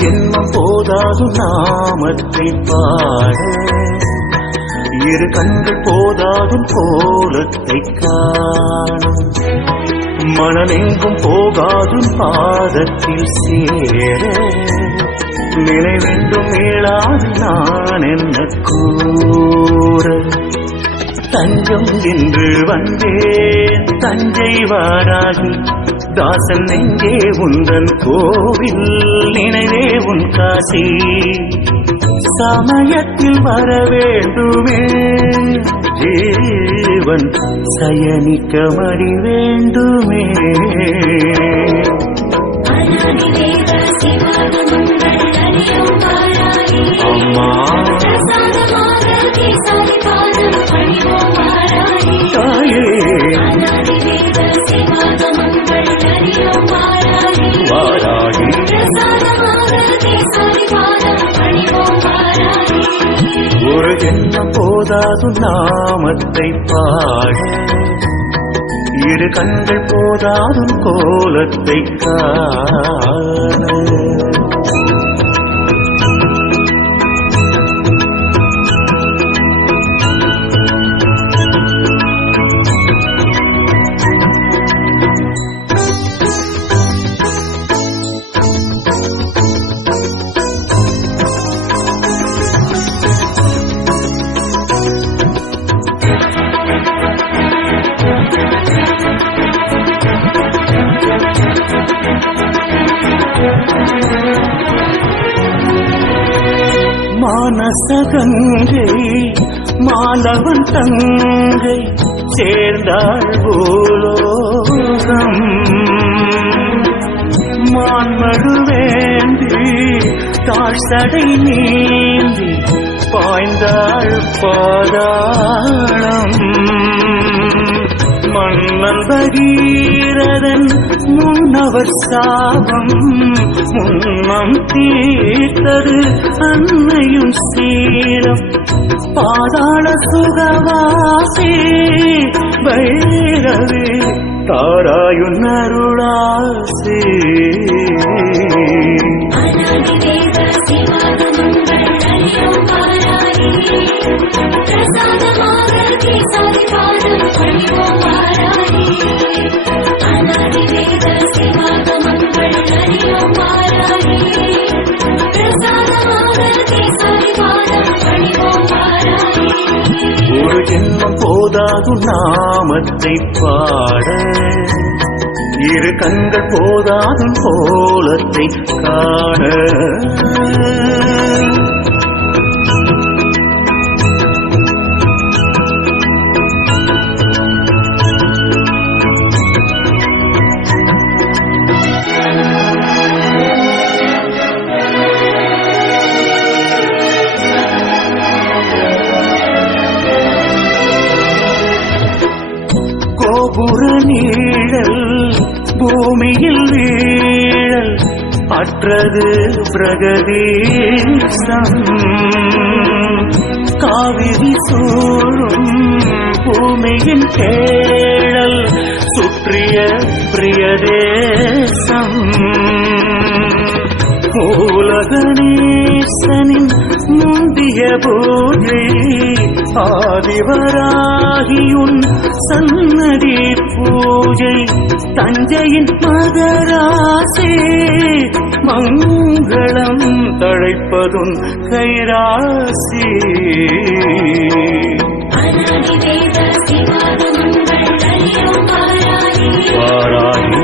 ஜென்மம் போதாது நாமத்தை பாட, இரு கண்கள் போதாதும் கோலத்தை காணும், மனமெங்கும் போகாதும் பாதத்தில் சேர, நினைவென்றும் மீளாது நான் என்ன கூற. தஞ்சம் என்று வந்தேன் தஞ்சை வாராகி, தாசன் நெஞ்சே உந்தன் கோவில், நினைவே உன் காசி. சமயத்தில் வர வேண்டுமே ஜீவன், சயனிக்க மடி வேண்டுமே. அம்மா தாயே வாராகி, ஒரு ஜென்மம் போதாது நாமத்தை பாட, இரு கண்கள் போதாதும் கோலத்தை காண. மானசகங்கை மாலவன் தங்கை சேர்ந்தாள் பூலோகம், மான்மழுவேந்தி தாழ்சடை நீந்தி பாய்ந்தாள் பாதாளம். மன்னன் பகீரதன் முன்னவர் சாபம், முன்னம் தீர்த்தது அன்னையும் சீரம். பாதாள சுகவாசி பைரவி தாராயுன் அருளாசி. ஒரு ஜென்மம் போதாது நாமத்தை பாட, இரு கண்கள் போதாதும் கோலத்தை காண. கோபுர நீழல் பூமியில் வீழல், அற்றது பிரகதீசம். காவிரி சூழும் பூமியின் கேழல், சுற்றிய பிரியதேசம். மூலகணேசனின் முந்திய பூஜை, ஆதிவராகியுன் சன்னதி பூஜை. தஞ்சையின் மகராசி மங்களம் தழைப்பதுன் கைராசி. வாராகி